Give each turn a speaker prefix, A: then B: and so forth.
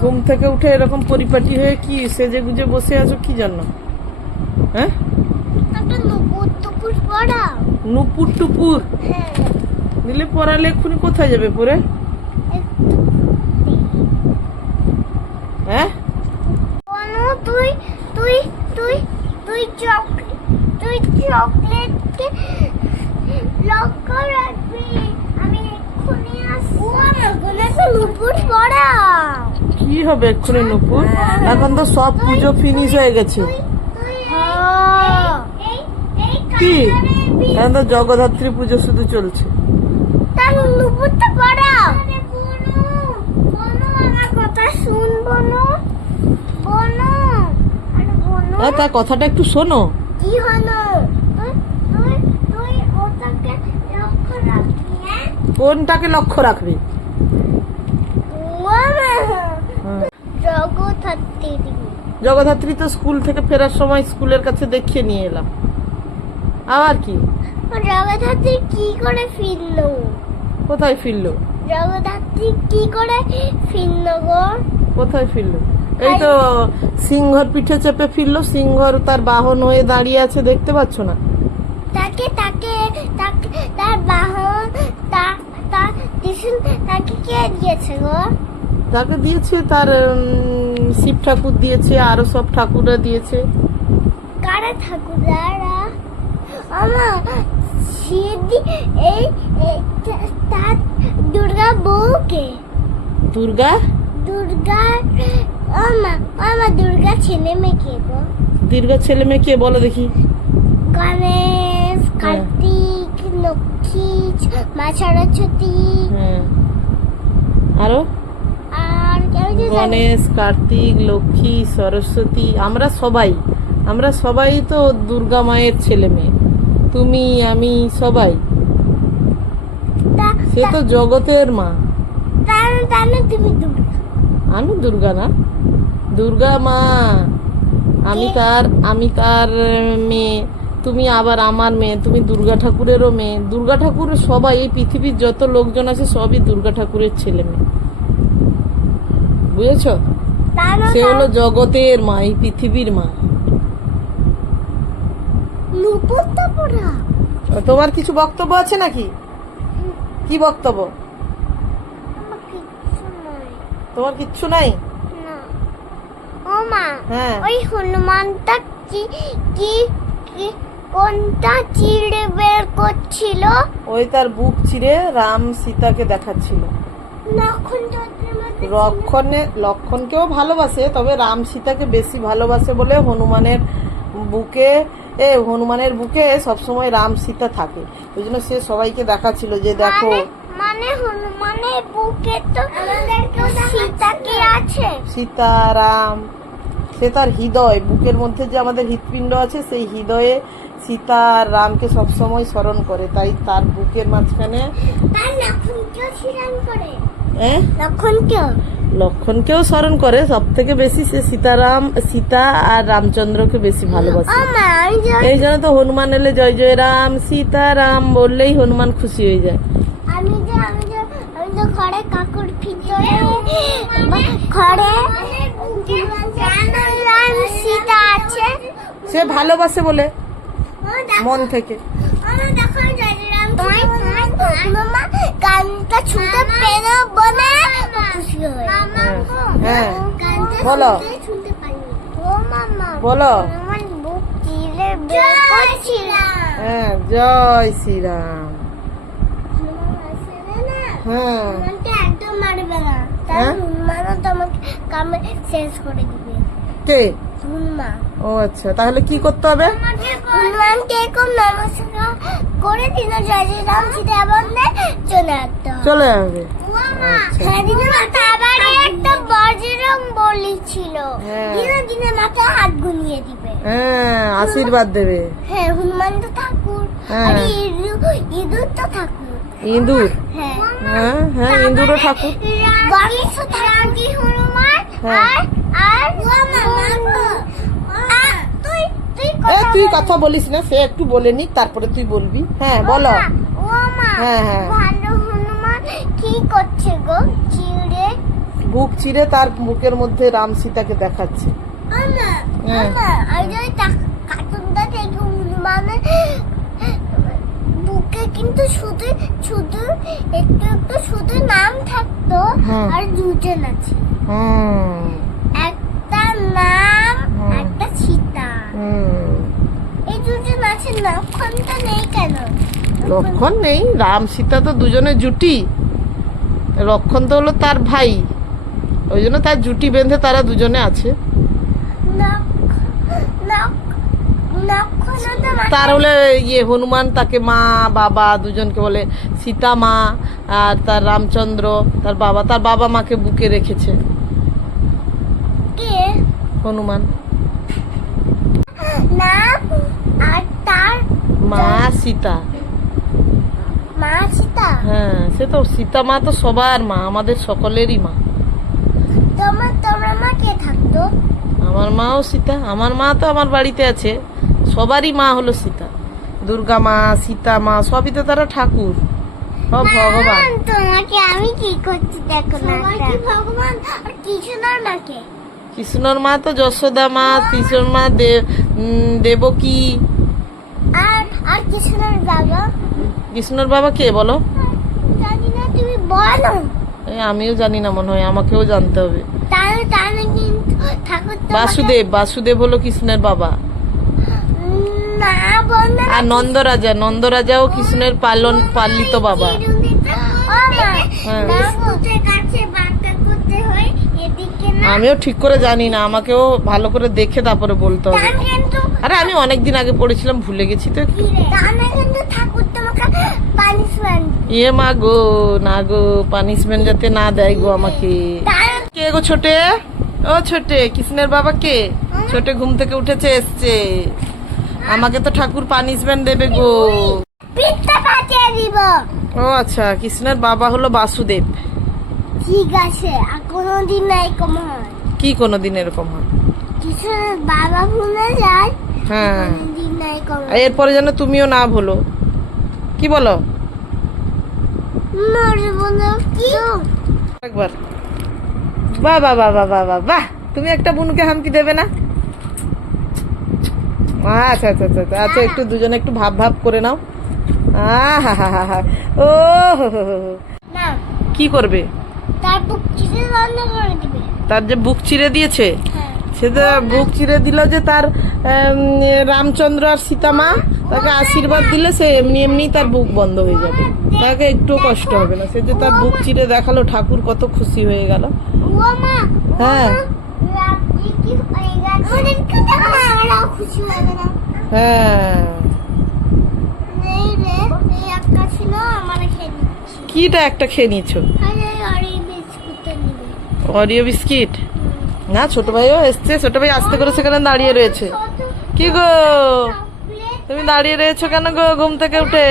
A: ঘুম থেকে উঠে এরকম পরিপাটি হয়ে কি সেজে গুজে বসে আছো কি জানো? হ্যাঁ?
B: নুপুর টুপুর হ্যাঁ।
A: দিলে পড়ালে এক্ষুনি কোথায় যাবে পরে হ্যাঁ?
B: তুই তুই তুই তুই চকলেট তুই চকলেটকে লক্ষ্য রাখবি। আমি এক্ষুনি আসছি। ও আমার কোনো একটা নুপুর পড়া
A: কি হবে এক্ষুনি নুপুর এখন তো সব পুজো ফিনিশ হয়ে গেছে। কি? এখন তো জগদ্ধাত্রী পুজো শুধু চলছে।
B: তার
A: তার কথাটা একটু শোনো।
B: কি হলো? হ্যাঁ?
A: কোনটাকে লক্ষ্য রাখবে? জগদ্ধাত্রী তো স্কুল থেকে ফেরার সময় স্কুলের কাছে দেখিয়ে নিয়ে এলাম। আবার কি?
B: জগদ্ধাত্রী কি করে ফিরলো?
A: কোথায় ফিরলো?
B: জগদ্ধাত্রী কি করে ফিরলো গো?
A: কোথায় ফিরলো? এই তো সিংহর পিঠে চেপে ফিরলো। সিংহর তার বাহন হয়ে দাঁড়িয়ে আছে দেখতে পাচ্ছ না?
B: তাকে তাকে তাকে তার বাহন তা তা টিউশন তাকে কে দিয়েছে গো?
A: যাকে দিয়েছে তার শিব ঠাকুর দিয়েছে আরও সব ঠাকুররা দিয়েছে।
B: কারা ঠাকুরারা? আমা সিদ্ধি এই তার দুর্গা বউকে।
A: দুর্গা?
B: দুর্গা আমা আমা দুর্গা ছেলে মেয়েকে গো?
A: দুর্গা ছেলে মেয়ে কে বলো দেখি।
B: গণেশ কার্তিক লক্ষ্মী মা সরস্বতী।
A: হ্যাঁ।
B: আরও?
A: গণেশ, কার্তিক, লক্ষ্মী, সরস্বতী, আমরা সবাই আমরা সবাই তো দুর্গা মায়ের ছেলে মেয়ে। তুমি, আমি সবাই। সে তো জগতের মা। আমি দুর্গা না। দুর্গা মা। আমি তার আমি তার মেয়ে। তুমি আবার আমার মেয়ে। তুমি দুর্গা ঠাকুরেরও মেয়ে। দুর্গা ঠাকুর সবাই, এই পৃথিবীর যত লোকজন আছে, সবই দুর্গা ঠাকুরের ছেলে মেয়ে। বুঝেছ? সে হলো জগতের মা এই পৃথিবীর মা। তোমার কিছু বক্তব্য আছে নাকি? কি বক্তব্য? তোমার কিচ্ছু নাই?
B: না। ও মা
A: হ্যাঁ।
B: ওই হনুমানটা কি কি কোনটা চিড়ে বের করছিল?
A: ওই তার বুক চিড়ে রাম সীতাকে দেখাচ্ছিল।
B: নখন
A: লক্ষণে লক্ষণকেও ভালোবাসে তবে রাম সীতাকে বেশি ভালোবাসে বলে হনুমানের বুকে এ হনুমানের বুকে সবসময় রাম সীতা থাকে। ওই জন্য সে সবাইকে দেখাচ্ছিল যে দেখো।
B: মানে মানে হনুমানের বুকে তো সীতা কি আছে?
A: সীতা রাম সে তার হৃদয়। বুকের মধ্যে যে আমাদের হৃৎপিণ্ড আছে সেই হৃদয়ে সীতা আর রামকে সবসময় স্মরণ করে। তাই তার বুকের মাঝখানে
B: তার করে।
A: হ্যাঁ
B: লক্ষণ কেউ
A: লক্ষণকেও স্মরণ করে সব থেকে বেশি সে সীতারাম সীতা আর রামচন্দ্রকে বেশি ভালোবাসে। এই জন্য তো হনুমান এলে জয় জয় রাম সীতারাম বললেই হনুমান খুশি হয়ে যায়।
B: আমি যে আমি যে আমি যে ঘরে কাকুর ভিতরে ঘরে সীতা আছে।
A: সে ভালোবাসে বলে মন থেকে।
B: মামা গানটা খুশি হয়
A: হ্যাঁ বলো। বলো। হ্যাঁ জয় শ্রীরাম। হ্যাঁ।
B: একদম মারবে না। তার
A: হ্যাঁ?
B: হনুমানও তোমাকে কামে শেষ করে দিবে।
A: কে? ও আচ্ছা তাহলে কি করতে হবে?
B: হনুমানকে নমস্কার করে দিল জয় রাম সীতা চলে আসতে
A: চলে আচ্ছা।
B: সেদিনে মাথা আবার একটা বজ্রং বলি ছিল। দিনে দিনে মাথায় হাত গুনিয়ে দিবে।
A: হ্যাঁ আশীর্বাদ দেবে।
B: হ্যাঁ হনুমান তো ঠাকুর।
A: হ্যাঁ।
B: আর ইঁদুর তো ঠাকুর।
A: ইঁদুর
B: হ্যাঁ।
A: হ্যাঁ হ্যাঁ ইঁদুরও ঠাকুর।
B: গণেশ রামজি হনুমান
A: হ্যাঁ।
B: আর আর তুই তুই কথা
A: বলিস না সে একটু বলে নি তারপরে তুই বলবি। হ্যাঁ বলো। হ্যাঁ, হ্যাঁ।
B: কি করছে গো? চিড়ে।
A: বুক চিরে তার বুকের মধ্যে রাম সীতাকে দেখাচ্ছে। হ্যাঁ।
B: বুকে কিন্তু শুধু শুধু একটু একটু শুধু নাম থাকতো আর দুজন আছে।
A: হুম
B: একটা নাম
A: হুম।
B: একটা সীতা
A: হুম
B: এই আছে লক্ষণটা নেই কেন
A: লক্ষণ নেই রাম সীতা তো দুজনে জুটি লক্ষণ তো হলো তার ভাই ওই জন্য তার জুটি বেঁধে তারা দুজনে আছে তার হলে ইয়ে হনুমান তাকে মা বাবা দুজনকে বলে সীতা মা আর তার রামচন্দ্র তার বাবা তার বাবা মাকে বুকে রেখেছে
B: কে
A: হনুমান
B: নাম আর তার
A: মা সীতা।
B: মা সীতা?
A: হ্যাঁ সে তো সীতা মা তো সবার মা আমাদের সকলেরই মা।
B: তোমার তোমার মা কে থাকতো?
A: আমার মাও সীতা আমার মা তো আমার বাড়িতে আছে সবারই মা হলো সীতা। দুর্গা মা সীতা মা সবই তো তারা ঠাকুর। সব ভগবান।
B: তোমাকে আমি কি করছি দেখো না কি ভগবান? আর কৃষ্ণর মাকে?
A: কৃষ্ণর মা তো যশোদা মা কৃষ্ণর মা দেব দেবকী।
B: আর কৃষ্ণর বাবা।
A: কৃষ্ণর বাবা কে বলো?
B: জানি না তুমি বলো।
A: আমিও জানি না মনে হয় আমাকেও জানতে হবে।
B: তাহলে তাহলে কিন্তু ঠাকুর
A: বাসুদেব বাসুদেব হলো কৃষ্ণের বাবা। আর নন্দরাজা নন্দরাজাও কৃষ্ণের পালন পালিত বাবা। হ্যাঁ। আমিও ঠিক করে জানি না আমাকেও ভালো করে দেখে তারপরে বলতে হবে। আরে আমি অনেকদিন আগে পড়েছিলাম ভুলে গেছি তো ইয়ে মা গো না গো পানিশমেন্ট যাতে না দেয় গো আমাকে। কে গো ছোটে? ও ছোটে কৃষ্ণের বাবা কে? ছোটে ঘুম থেকে উঠেছে এসছে। আমাকে তো ঠাকুর পানিশমেন্ট দেবে গো।
B: দিব।
A: ও আচ্ছা কৃষ্ণের বাবা হলো বাসুদেব।
B: ঠিক আছে কোনোদিন নাই কমান
A: কি কোনোদিন এরকম হয়?
B: কৃষ্ণের বাবা ভুলে যায়।
A: হ্যাঁ। এরপরে যেন তুমিও না ভুলো। কি বলো? একবার। বাহ বাহ বাহ বাহ বাহ বাহ। তুমি একটা বুনুকে হামকি দেবে না? আচ্ছা আচ্ছা আচ্ছা আচ্ছা। আচ্ছা একটু দুজনে একটু ভাব ভাব করে নাও। ও কি করবে?
B: তার বুক চিঠি বন্ধ করে দিবে।
A: তার যে বুক চিরে দিয়েছে?
B: হ্যাঁ।
A: সে তো বুক চিরে দিল যে তার রামচন্দ্র আর সীতামা তাকে আশীর্বাদ দিলে সে এমনি এমনি তার বুক বন্ধ হয়ে যাবে। তাকে একটু কষ্ট হবে না। সে যে তার বুক চিরে দেখাল ঠাকুর কত খুশি হয়ে গেল। হ্যাঁ।
B: কি হয়ে
A: কিটা একটা খেয়ে নিয়েছো অরিও বিস্কিট না, ছোট ভাইও এসছে, ছোট ভাই আসতে করে সেখানে দাঁড়িয়ে রয়েছে। কি গো? তুমি দাঁড়িয়ে রয়েছো কেন গো ঘুম থেকে উঠে?